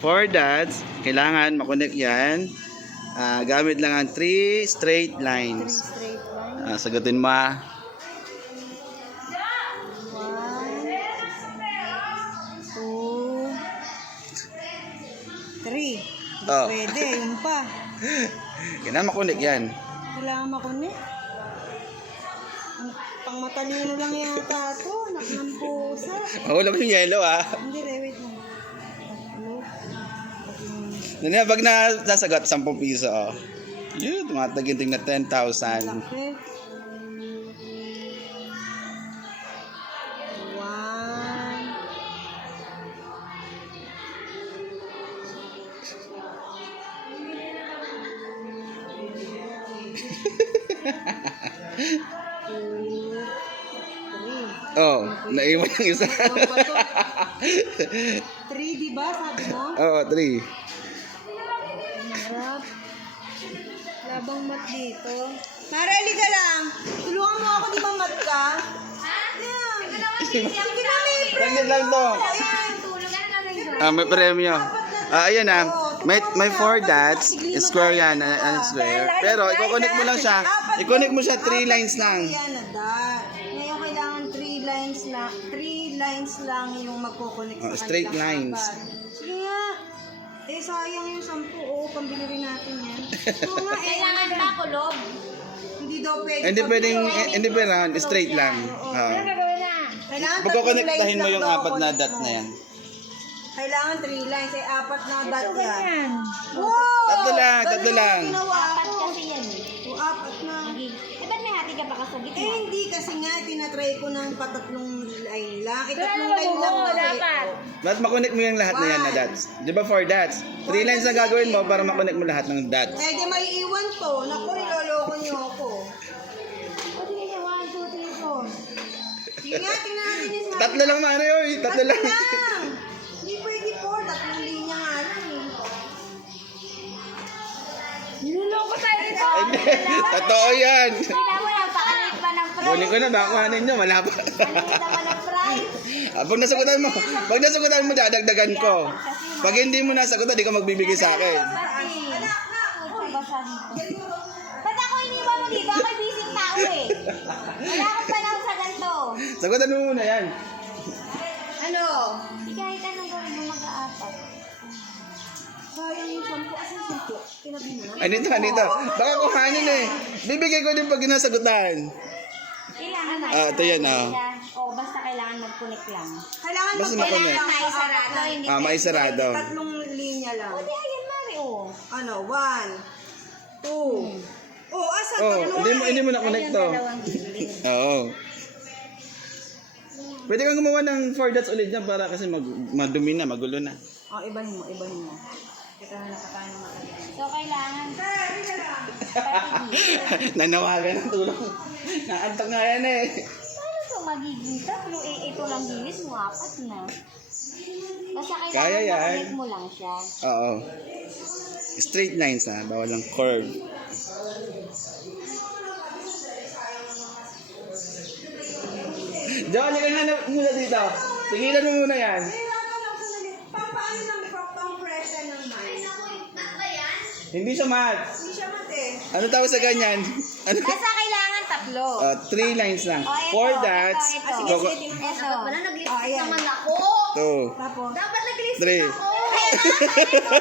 For that, kailangan makonek yan. Gamit lang ang 3 straight 3 lines. straight line. Sagutin mo. 1, 2, 3. Oh. Pwede, yun pa. Kailangan makonek yan. Kailangan makunik. Pang matalino lang yata ito. Anak ng pusa. Mahulog yung yellow Hindi, wait lang. Pag nasagot, 10 piso. Yun, tumataginting na 10,000. Laki. 1, 2, 3. Oh, naiwan yung isa. 3, di ba? Sabi mo? Oo, 3. Harap. Labang mat dito. Marali ka lang. Tulungan mo ako, di ba mat ka? Sige na, may Ganyan lang to. May premyo. Ayan may 4 dots. Square yan. Square. Pero, i-connect mo lang siya. I-connect mo siya 3 lines lang. Yan na dot. Ngayon kailangan 3 lines lang. 3 lines lang yung magkoconnect sa Straight kanilang lines. apat. Sige nga. Sayang yung 10. Pambili rin natin yan. Oo nga, Kailangan ba kulob? Hindi daw pwede. Hindi pwedeng straight lang. Ano gagawin na? Kailangan Pagkoconnectahin mo yung 4 na dot na yan. Kailangan 3 lines. 4 na dot yan. Yan. Wow! Tatlo lang. Ginawa Apat ko. kasi yan eh. 4 na. Ba't may hati ka pa ka sa gitna? Hindi kasi nga, tinatry ko ng patatlong line lang. Pero Tatlong ano line lang mo, kasi. dapat? Ba't makonect mo yung lahat na yan na dots? Di ba 4 dots? 3 lines ang gagawin mo para makonect mo lahat ng dots. Eh, di may iwan to. Naku, iloloko niyo ako. O sige niya, 1, 2, 3, 4. Sige nga, tingnan natin yung sabi. Tatlo lang man oy. Tatlo lang. Hindi pwede 4. Tatlong linya nga lang eh. Niloloko tayo nito. Totoo yan. Tingnan mo lang, pakalit pa ng price. Kunin ko na, baka kuhanin nyo. Malapa. Pakalit pa ng price. Pag nasagutan mo, dadagdagan ko. Pag hindi mo nasagutan, di ka magbibigay sa akin. Pati. Anak, Uy, basa dito. Ba't ako iniwan mo dito? Ako'y busy tao eh. Wala akong panahon sa ganito. Sagutan mo muna yan. ano? Di kahit anong gawin mo mag-aapat. Sayang yung 10. Asan 10? Tinabi mo na? Anito. Baka kuhanin eh. Bibigay ko din pag nasagutan. Kailangan na. Ito yan O, basta kailangan mag-connect lang. Kailangan Basta mag-connect mag-connect. lang sa Maisarado, apat. hindi Maisarado. Tatlong linya lang. O, di ayan, Mari, o. Ano? 1, 2. Oh, asan? Tatlo nga Hindi eh. mo na-connect to. Dalawang gilid. Oo. Pwede kang gumawa ng 4 dots ulit dyan para kasi madumi na, magulo na. Oh, ibahin mo. Kita na nakatayo ng mata. So, kailangan Nanawagan ng tulong. Naantok nga yan eh. paano ito magiging tatlo? Ito lang gilis mo, 4 na. Basta Kaya kailangan yan. mag-connect mo lang siya. Oo. Straight lines na, bawal lang curve. John, halika nga muna dito. Tigilan mo muna yan. Paano ng compression ng mind? Hindi siya mat. Hindi siya mate. Ano tawag sa ganyan? Ano? Basta kailangan tatlo. 3 lines lang. O, ito, 4 dots. ito. Go- Ito. Wala, nag-lipstick Oh, ayan. naman ako. 2, Tapos, Dapat nag-lipstick 3. ako.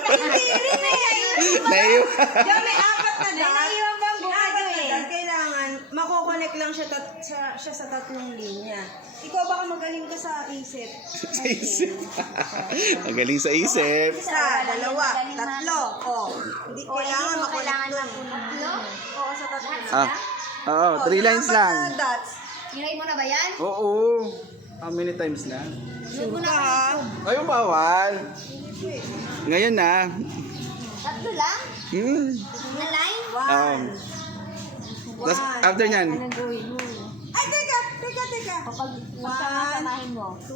hindi rin eh. Naiwan. Yung may 4 na dot. Naiiwan bang buhay 4 na eh? dot. Kailangan, makokonek lang siya, siya sa tatlong linya. Ikaw baka magaling ka sa isip. Sa isip. Magaling sa isip. Isa, dalawa, tatlo. Oh, hindi O, kailangan hindi mo makonek kailangan lang. ng tatlo. Oo, sa tatlo. Oo, 3 lines lang. 4 na dots. Nilay mo na ba yan? Oo. How many times na? Sunod mo na Ha? Ayaw bawal. Ngayon na. Tatlo lang? Na line? Tapos after nyan, Anong gawin mo? Ay, teka. Kapag samahin mo. 2,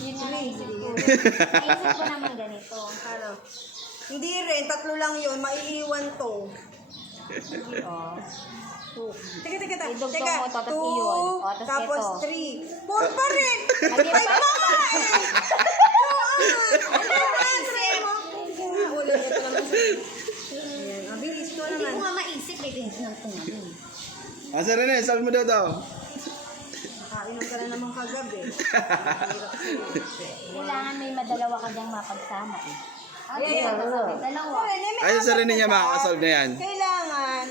Yun nga naisip ko. 3. Naisip ko naman ganito. Ano? Hindi rin, tatlo lang yun. Maiiwan to. Oh. Teka. Idugtong mo to, tapos iyon. O, tapos Tapos ito. 3. 4 pa rin. Lagyan pa. Ay, pa nga eh. Oo, ano? Ano ang answer mo? ng tunay. Asa rin eh, sabi mo daw daw. Nakainom ka na naman kagabi. Kailangan may madalawa ka diyang mapagsama. Dalawa. Ay, sa rin niya makakasolve na yan. Kailangan,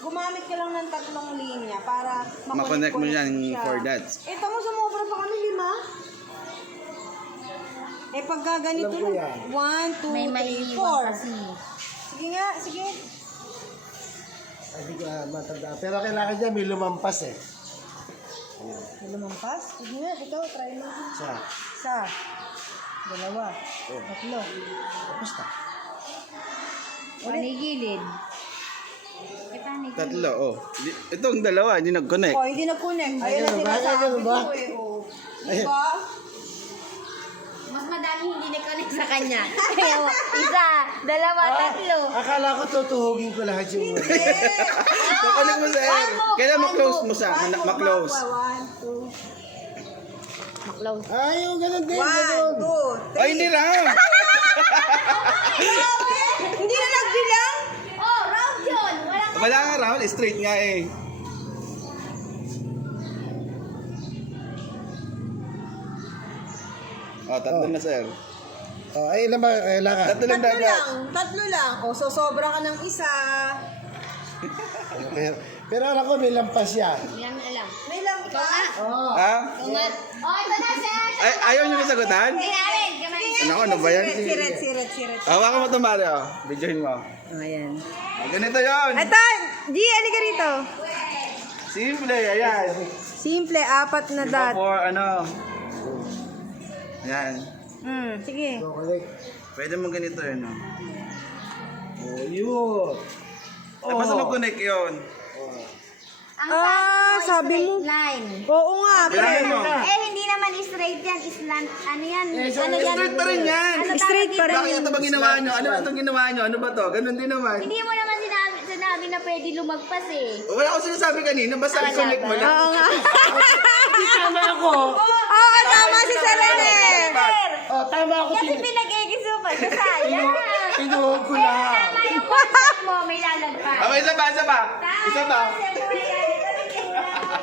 gumamit ka lang ng 3 linya para Makonect mo yan siya. for dads. Ito mo, sumobra pa kami 5. Eh, pagka ganito na, 1, 2, May 3, maiiwan 4. kasi. Sige nga, sige. Hindi ko matanda. Pero kailangan niya may lumampas eh. May lumampas? Sige nga, ikaw, try mo. Siya. 1, 2, 3. Tapos na. Panigilid. Eh, panigilid. Tatlo, oh. Itong dalawa, hindi nag-connect. Oh, hindi na-connect. Ayun na ganun ba? sinasabi Ganun ba? ko eh. Oh. Diba? Mas madami hindi na-connect sa kanya. Kaya, isa, dalawa, tatlo. Akala ko tutuhugin ko lahat yung wala. Kukunik mo sa air. Kailan ma-close mo siya? Ma-close. 1, 2. Maklose. Ay, yung ganun din. 1, 2, 3. Ay, hindi lang. Hindi na nagbilang? Oh, round yun. Walang Wala nga round, straight nga eh. Oh, tatlo na sir. Oh, ay, ilan ba kailangan? Tatlo lang dapat. Tatlo lang. O, so sobra ka ng isa. Pero alam ko may lampas yan. Yan alam. May lang pa. Oh. Ha? Umat. Oh, ito na, sir. Ay, ayaw nyo sagutan? Kailangan. Kamay. Ano, ano ba yan? Siret. Hawakan mo ito, Mario. Videohin mo. Ayan. Ganito yon. Ito, G, halika rito. Simple, ayan. Simple, 4 na dot. For ano. Ayan. Sige. So, collect. Pwede mo ganito yun. Oh. Oh, yun. Ay, basta mag-connect yun. Ang sabi mo. straight line. Oo nga, Bilangin mo. Eh, hindi naman straight yan. Islant. Ano yan? Ano yan? Straight pa rin yan. Ano Straight tawag pa rin. dito? Bakit ito ba ginawa nyo? Ano ba itong ginawa nyo? Ano ba to? Ganun din naman. Hindi mo naman sinabi na pwede lumagpas eh. Wala ko sinasabi kanina, basta Wala i-connect mo ba? lang. Oo nga. Hindi tama ako. Oo, tama si Serene. Oh, tama ako. Kasi pinag-egisupan ka sayang. Pinuhog ko lahat. Tama yung concept mo, may lalagpas. Okay, isa pa. Isa pa. Tama, kasi mo yan. Ito rin yung lalagpas.